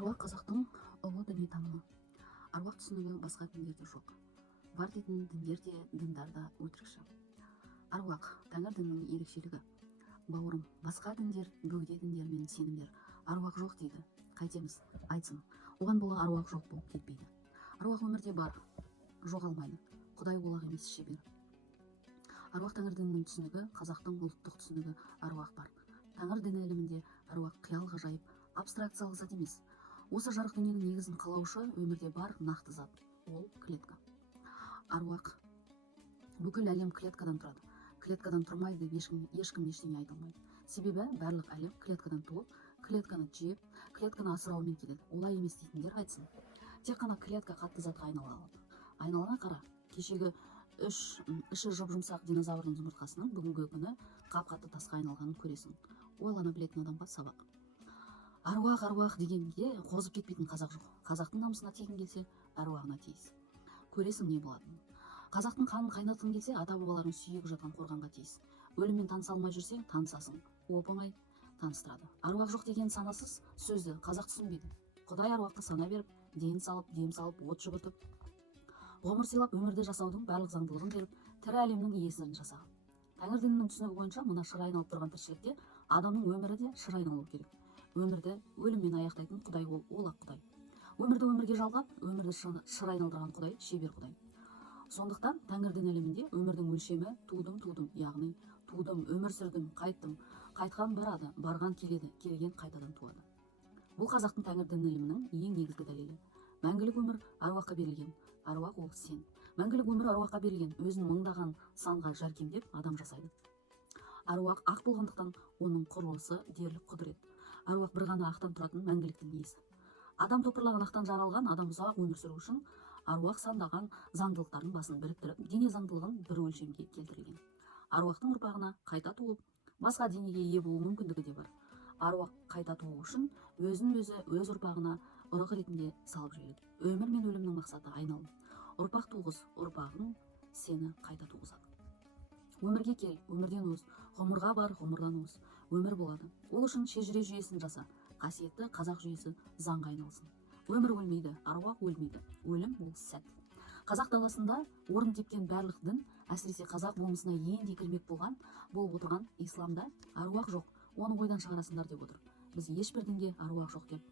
Аруақ қазақтың ұлы дүниетанымы. Аруақ түсінігі басқа діндерде жоқ. Бар дейтін діндер де, діндар да өтірікші. Аруақ тәңір дінінің ерекшелігі. Бауырым, басқа діндер, бөгде діндер мен сенімдер аруақ жоқ дейді. Қайтеміз, айтсын, оған бола аруақ жоқ болып кетпейді. Аруақ өмірде бар, жоғалмайды. Құдай олақ емес шебер. Аруақ тәңір дінінің түсінігі, қазақтың ұлттық түсінігі аруақ бар. Тәңір діні ілімінде аруақ қиял ғажайып, абстракциялық зат емес. Осы жарық дүниенің негізін қалаушы өмірде бар нақты зат, ол клетка. Аруақ бүкіл әлем клеткадан тұрады. Клеткадан тұрмайды деп ешкім ештеңе айта алмайды. Себебі барлық әлем клеткадан туып, клетканы жеп, клетканы асыраумен келеді. Олай емес дейтіндер айтсын. Тек қана клетка қатты затқа айнала алады. Айналаңа қара, кешегі іші жұп-жұмсақ динозаврдың жұмыртқасының бүгінгі күні қап-қатты тасқа айналғанын көресің. Ойлана білетін адамға сабақ. Аруақ дегенге қозып кетпейтін қазақ жоқ. Қазақтың намысына тигің келсе, аруағына тиіс. Көресің не болатынын. Қазақтың қанын қайнатқың келсе, ата-бабаларың сүйегі жатқан қорғанға тиіс. Өліммен таныса алмай жүрсең, танысасың. Оп-оңай таныстырады. Аруақ жоқ деген санасыз сөзді қазақ түсінбейді. Құдай аруақты сана беріп, дем салып, от жүгіртіп, ғұмыр сыйлап, өмірді жасаудың барлық заңдылығын беріп, тірі әлемнің иесін жасаған. Тәңір дінінің түсінігі бойынша мына шыр айналып тұрған тіршілікте адамның өмірі де шыр айналуы керек. Өмірді өліммен аяқтайтын Құдай ол ақ Құдай. Өмірді өмірге жалғап, өмірді шыр айналдырған Құдай шебер Құдай. Сондықтан тәңір дін ілімінде өмірдің өлшемі тудым, яғни тудым, өмір сүрдім, қайттым, қайтқан барады, барған келеді, келген қайтадан туады. Бұл қазақтың тәңір дін ілімінің ең негізгі дәлелі. Мәңгілік өмір аруаққа берілген. Аруақ ол сен. Мәңгілік өмір аруаққа берілген. Өзін мыңдаған санға жәркемдеп адам жасайды. Аруақ ақ болғандықтан оның құрылысы дерлік құдірет. Аруақ бір ғана ақтан тұратын мәңгіліктің иесі. Адам топырлаған ақтан жаралған адам ұзақ өмір сүру үшін аруақ сандаған заңдылықтардың басын біріктіріп, дене заңдылығын бір өлшемге келтірілген. Аруақтың ұрпағына қайта туып, басқа денеге ие болу мүмкіндігі де бар. Аруақ қайта туу үшін өзін өзі өз ұрпағына ұрық ретінде салып жібереді. Өмір мен өлімнің мақсаты айналым. Ұрпақ туғыз, ұрпағың сені қайта туғызады. Өмірге кел, өмірден өз, ғұмырға бар, ғұмырдан өз. Өмір болады. Ол үшін шежіре жүйесін жаса. Қасиетті қазақ жүйесі заңға айналсын. Өмір өлмейді, аруақ өлмейді. Өлім ол сәт. Қазақ даласында орын тепкен барлық дін, әсіресе қазақ болмысына енді кірмек болып отырған исламда аруақ жоқ, оны ойдан шығарасыңдар деп отыр. Біз ешбір дінге аруақ жоқ деп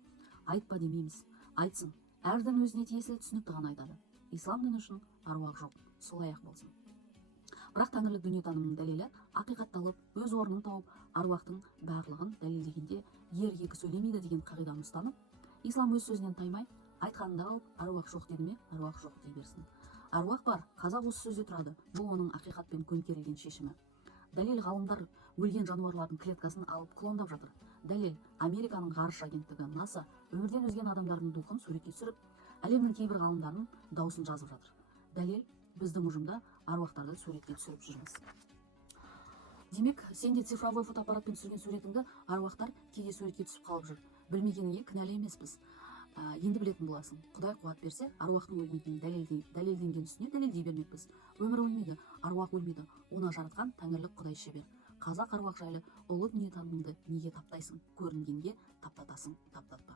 айтпа демейміз. Айтсын, әр дін өзіне тиесілі түсінікті ғана айтады. Ислам діні үшін аруақ жоқ, солай ақ болсын. Бірақ тәңірлік дүниетанымның дәлелі ақиқатталып, өз орнын тауып, аруақтың барлығын дәлелдегенде ер екі сөйлемейді деген қағиданы ұстанып, ислам өз сөзінен таймай, айтқанында қалып, аруақ жоқ деді ме, аруақ жоқ дей берсін. Аруақ бар, қазақ осы сөзде тұрады. Бұл оның ақиқатпен көмкерілген шешімі. Дәлел ғалымдар өлген жануарлардың клеткасын алып клондап жатыр. Дәлел Американың ғарыш агенттігі НАСА өмірден өзген адамдардың духын суретке түсіріп, әлемнің кейбір ғалымдарының даусын жазып жатыр. Дәлел біздің ұжымда аруақтарды суретке түсіріп жүрміз. Демек, сен де цифровой фотоаппаратпен түсірген суретіңді аруақтар кейде суретке түсіп қалып жүр. Білмегеніңе кінәлі емеспіз. Енді білетін боласың. Құдай қуат берсе, аруақтың өлмейтінін дәлелденген үстіне дәлелдей бермекпіз. Өмір өлмейді, аруақ өлмейді. Оны жаратқан тәңірлік Құдай шебер. Қазақ аруақ жайлы ұлы дүниетанымыңды неге таптайсың? Көрінгенге таптатасың, таптатпа.